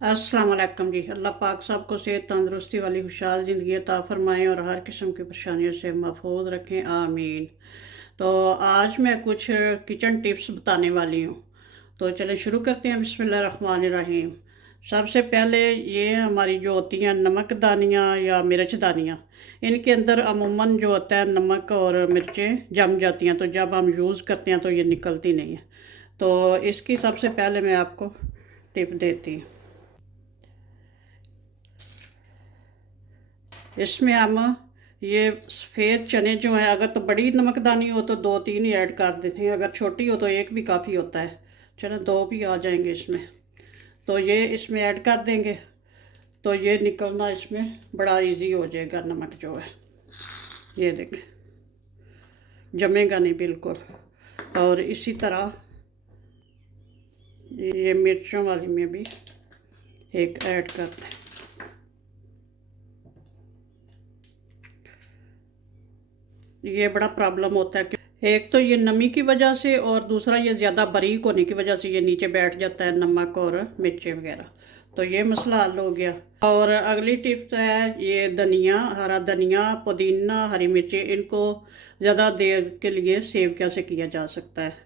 अस्सलाम वालेकुम जी। अल्लाह पाक सबको सेहत तंदुरुस्ती वाली खुशहाल ज़िंदगी अता फ़रमाएँ और हर किस्म की परेशानियों से महफूज रखें, आमीन। तो आज मैं कुछ किचन टिप्स बताने वाली हूँ। तो चलें शुरू करते हैं। बिस्मिल्लाहिर्रहमानिर्रहीम। सबसे पहले ये हमारी जो होती हैं नमकदानियाँ या मिर्चदानियाँ, इनके अंदर अमूमन जो होता है नमक और मिर्चें जम जाती हैं, तो जब हम यूज़ करते हैं तो ये निकलती नहीं है। तो इसकी सबसे पहले मैं आपको टिप देती हूँ। इसमें हम ये सफ़ेद चने जो हैं, अगर तो बड़ी नमकदानी हो तो दो तीन ही ऐड कर देते हैं, अगर छोटी हो तो एक भी काफ़ी होता है। चलो दो भी आ जाएंगे इसमें। तो ये इसमें ऐड कर देंगे तो ये निकलना इसमें बड़ा इजी हो जाएगा। नमक जो है ये देख जमेगा नहीं बिल्कुल। और इसी तरह ये मिर्चों वाली में भी एक ऐड करते हैं। ये बड़ा प्रॉब्लम होता है कि एक तो ये नमी की वजह से और दूसरा ये ज़्यादा बारीक होने की वजह से ये नीचे बैठ जाता है नमक और मिर्चें वगैरह। तो ये मसला हल हो गया। और अगली टिप्स है ये धनिया, हरा धनिया, पुदीना, हरी मिर्चें, इनको ज़्यादा देर के लिए सेव कैसे किया जा सकता है।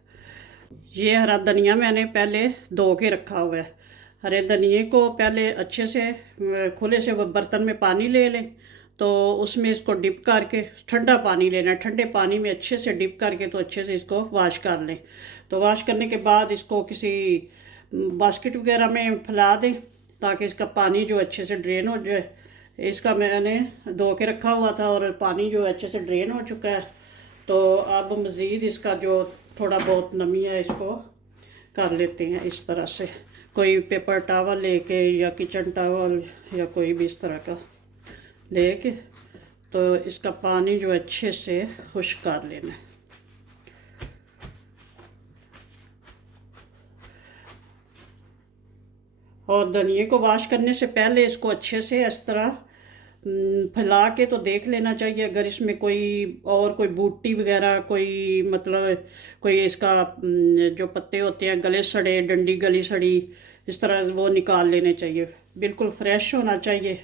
ये हरा धनिया मैंने पहले धो के रखा हुआ है। हरे धनिए को पहले अच्छे से खुले से वो बर्तन में पानी ले लें, तो उसमें इसको डिप करके ठंडा पानी लेना है। ठंडे पानी में अच्छे से डिप करके तो अच्छे से इसको वॉश कर लें। तो वॉश करने के बाद इसको किसी बास्केट वगैरह में फैला दें ताकि इसका पानी जो अच्छे से ड्रेन हो जाए। इसका मैंने धो के रखा हुआ था और पानी जो अच्छे से ड्रेन हो चुका है। तो अब मज़ीद इसका जो थोड़ा बहुत नमी है इसको कर लेते हैं इस तरह से। कोई पेपर टावल लेके या किचन टावल या कोई भी इस तरह का लेके तो इसका पानी जो अच्छे से खुश्क कर लेना है। और धनिए को वॉश करने से पहले इसको अच्छे से इस तरह फैला के तो देख लेना चाहिए अगर इसमें कोई बूटी वगैरह कोई मतलब कोई इसका जो पत्ते होते हैं गले सड़े, डंडी गली सड़ी, इस तरह वो निकाल लेने चाहिए। बिल्कुल फ्रेश होना चाहिए।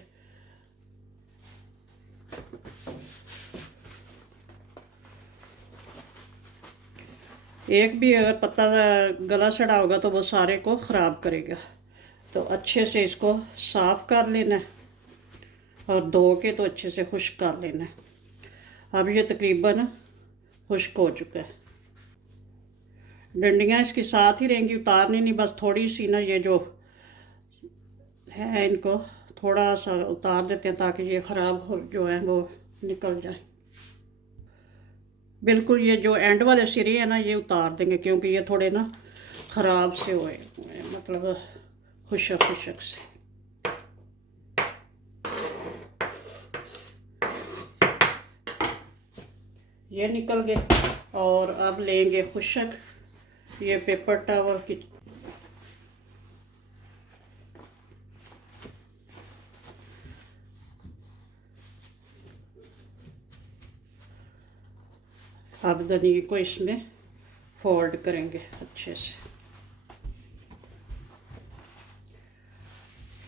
एक भी अगर पत्ता गला सड़ा होगा तो वो सारे को ख़राब करेगा। तो अच्छे से इसको साफ़ कर लेना है और धो के तो अच्छे से खुश्क कर लेना है। अब ये तकरीबन खुश्क हो चुका है। डंडियाँ इसके साथ ही रहेंगी, उतारनी नहीं, बस थोड़ी सी ना ये जो है इनको थोड़ा सा उतार देते हैं ताकि ये ख़राब हो जो है वो निकल जाए। बिल्कुल ये जो एंड वाले सिरे हैं ना ये उतार देंगे क्योंकि ये थोड़े ना ख़राब से हुए मतलब खुशक खुशक से। ये निकल गए। और अब लेंगे खुशक ये पेपर टॉवल की। अब धनिए को इसमें फोल्ड करेंगे अच्छे से।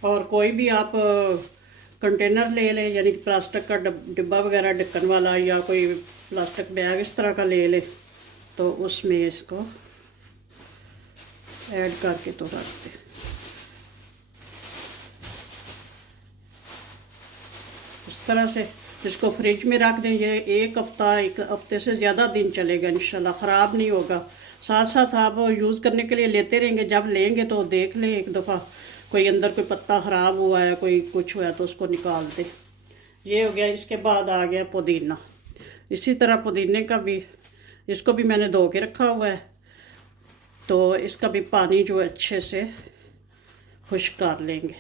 और कोई भी आप कंटेनर ले लें, यानी कि प्लास्टिक का डिब्बा वगैरह ढक्कन वाला, या कोई प्लास्टिक बैग इस तरह का ले लें, तो उसमें इसको ऐड करके तो रख दें। इस तरह से इसको फ्रिज में रख दें। ये एक हफ्ते से ज़्यादा दिन चलेगा इंशाल्लाह, ख़राब नहीं होगा। साथ साथ आप यूज़ करने के लिए लेते रहेंगे, जब लेंगे तो देख लें एक दफ़ा कोई अंदर कोई पत्ता ख़राब हुआ है, कोई कुछ हुआ है तो उसको निकाल दें। ये हो गया। इसके बाद आ गया पुदीना। इसी तरह पुदीने का भी, इसको भी मैंने धो के रखा हुआ है, तो इसका भी पानी जो अच्छे से खुश्क कर लेंगे।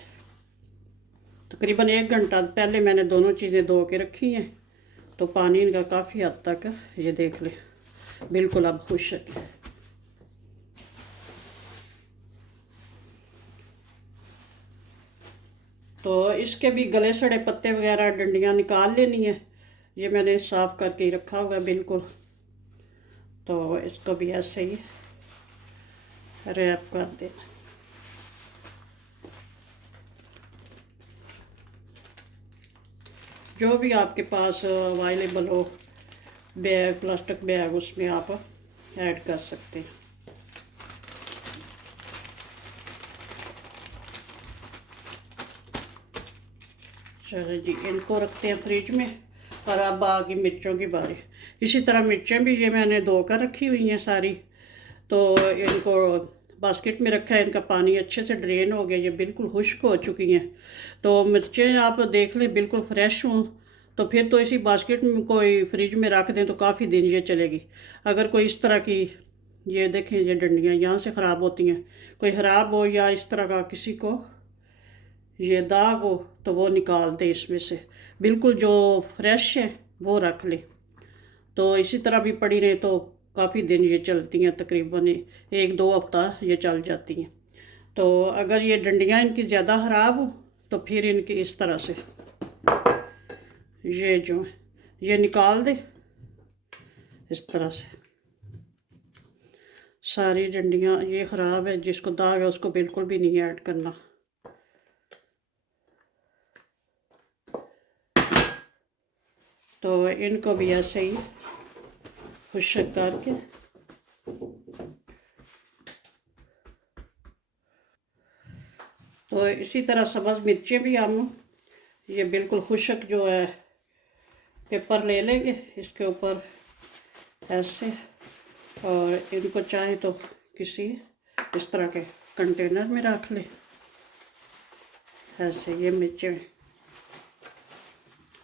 तकरीबन 1 घंटा पहले मैंने दोनों चीज़ें धो के रखी हैं, तो पानी इनका काफ़ी हद तक ये देख लें बिल्कुल अब खुश्क है। तो इसके भी गले सड़े पत्ते वगैरह डंडियाँ निकाल लेनी है। ये मैंने साफ़ करके ही रखा हुआ है बिल्कुल। तो इसको भी ऐसे ही रैप कर देना। जो भी आपके पास अवेलेबल हो बैग, प्लास्टिक बैग, उसमें आप ऐड कर सकते हैं। चलो जी, इनको रखते हैं फ्रिज में। और अब आ गई मिर्चों की बारी। इसी तरह मिर्चें भी ये मैंने धो कर रखी हुई हैं सारी। तो इनको बास्केट में रखा है, इनका पानी अच्छे से ड्रेन हो गया, ये बिल्कुल खुश्क हो चुकी हैं। तो मिर्चें आप देख लें बिल्कुल फ्रेश हों तो फिर तो इसी बास्केट में कोई फ्रिज में रख दें तो काफ़ी दिन ये चलेगी। अगर कोई इस तरह की, ये देखें ये डंडियाँ यहाँ से ख़राब होती हैं, कोई ख़राब हो या इस तरह का किसी को ये दाग हो तो वो निकाल दे इसमें से। बिल्कुल जो फ्रेश है वो रख ले। तो इसी तरह भी पड़ी रहे तो काफ़ी दिन ये चलती हैं, तकरीबन 1-2 हफ्ता ये चल जाती हैं। तो अगर ये डंडियाँ इनकी ज़्यादा ख़राब हो तो फिर इनकी इस तरह से ये जो ये निकाल दे, इस तरह से सारी डंडियाँ। ये ख़राब है, जिसको दाग है उसको बिल्कुल भी नहीं ऐड करना। तो इनको भी ऐसे ही खुश्क करके तो इसी तरह सब्ज़ मिर्चें भी हम ये बिल्कुल खुश्क जो है पेपर ले लेंगे इसके ऊपर ऐसे, और इनको चाहे तो किसी इस तरह के कंटेनर में रख ले ऐसे ये मिर्चें,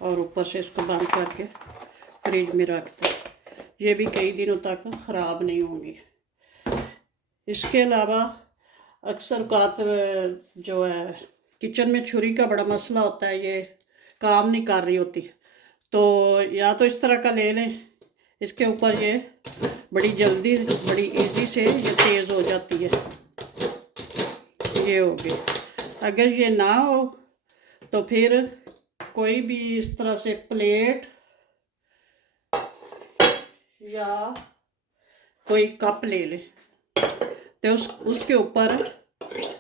और ऊपर से इसको बंद करके फ्रिज में रख दें। ये भी कई दिनों तक ख़राब नहीं होंगी। इसके अलावा अक्सर औक़ात जो है किचन में छुरी का बड़ा मसला होता है, ये काम नहीं कर रही होती। तो या तो इस तरह का ले लें, इसके ऊपर ये बड़ी जल्दी बड़ी इजी से ये तेज़ हो जाती है। ये हो गई। अगर ये ना हो तो फिर कोई भी इस तरह से प्लेट या कोई कप ले ले तो उसके ऊपर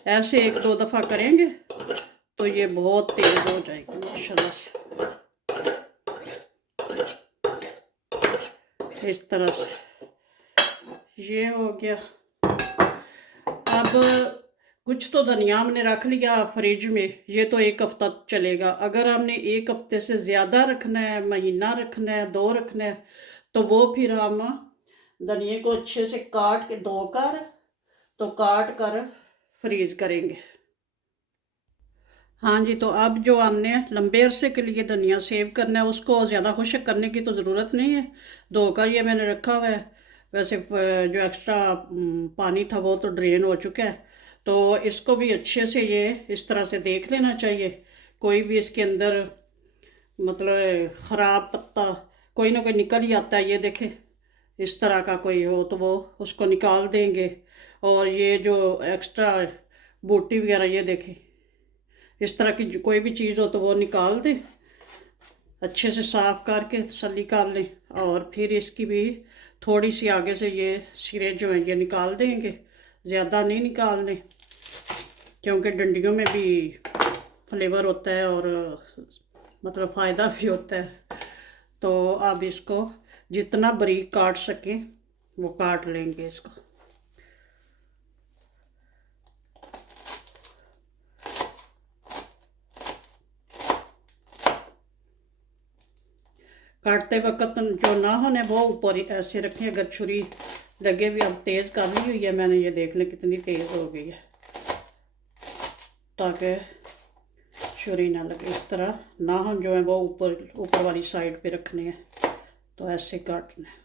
ऐसे 1-2 दफ़ा करेंगे तो ये बहुत तेज़ हो जाएगी माशाल्लाह से। इस तरह से ये हो गया। अब कुछ तो धनिया हमने रख लिया फ्रिज में, ये तो 1 हफ्ता चलेगा। अगर हमने 1 हफ्ते से ज़्यादा रखना है, महीना रखना है, 2 रखना है, तो वो फिर हम धनिए को अच्छे से काट के धोकर तो काट कर फ्रीज करेंगे। हाँ जी, तो अब जो हमने लंबे अरसे के लिए धनिया सेव करना है उसको ज़्यादा खुश्क करने की तो ज़रूरत नहीं है। धोकर ये मैंने रखा हुआ है। वैसे जो एक्स्ट्रा पानी था वो तो ड्रेन हो चुका है। तो इसको भी अच्छे से ये इस तरह से देख लेना चाहिए, कोई भी इसके अंदर मतलब ख़राब पत्ता कोई ना कोई निकल ही आता है। ये देखें इस तरह का कोई हो तो वो उसको निकाल देंगे। और ये जो एक्स्ट्रा बूटी वगैरह ये देखें, इस तरह की कोई भी चीज़ हो तो वो निकाल दें, अच्छे से साफ़ करके तसल्ली कर लें। और फिर इसकी भी थोड़ी सी आगे से ये सिरे जो हैं ये निकाल देंगे, ज़्यादा नहीं निकालने क्योंकि डंडियों में भी फ्लेवर होता है और मतलब फ़ायदा भी होता है। तो अब इसको जितना बारीक काट सकें वो काट लेंगे इसको। काटते वक्त जो ना होने वो ऊपर ऐसे रखें। अगर छुरी लगे भी, अब तेज़ कर ली हुई है मैंने, ये देख लें कितनी तेज़ हो गई है, ताकि छुरी ना लगे। इस तरह नाखून जो है वो ऊपर वाली साइड पे रखने हैं, तो ऐसे काटना है।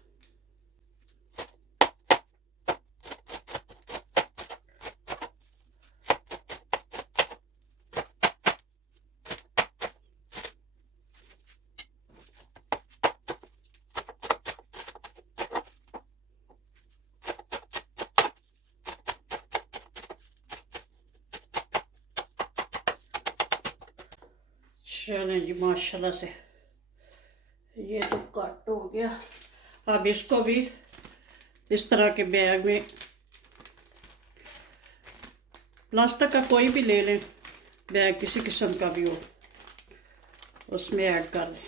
चलें जी, माशाल्लाह से ये तो कट हो गया। अब इसको भी इस तरह के बैग में, प्लास्टिक का कोई भी ले लें बैग, किसी किस्म का भी हो, उसमें ऐड कर लें।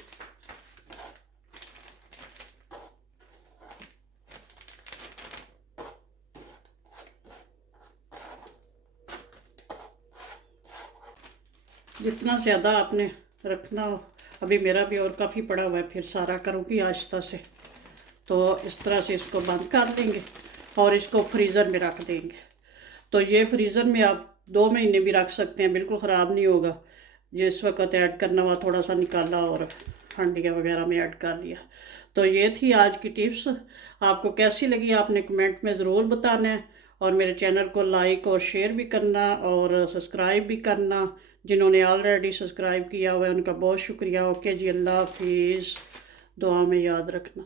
जितना ज़्यादा आपने रखना हो, अभी मेरा भी और काफ़ी पड़ा हुआ है, फिर सारा करूँगी आहिस्ता से। तो इस तरह से इसको बंद कर देंगे और इसको फ्रीज़र में रख देंगे। तो ये फ्रीज़र में आप 2 महीने भी रख सकते हैं, बिल्कुल ख़राब नहीं होगा। जिस वक्त ऐड करना हुआ थोड़ा सा निकाला और हंडिया वगैरह में ऐड कर लिया। तो ये थी आज की टिप्स। आपको कैसी लगी आपने कमेंट में ज़रूर बताना है, और मेरे चैनल को लाइक और शेयर भी करना और सब्सक्राइब भी करना। जिन्होंने ऑलरेडी सब्सक्राइब किया हुआ है उनका बहुत शुक्रिया। ओके जी, अल्लाह हाफिज़। दुआ में याद रखना।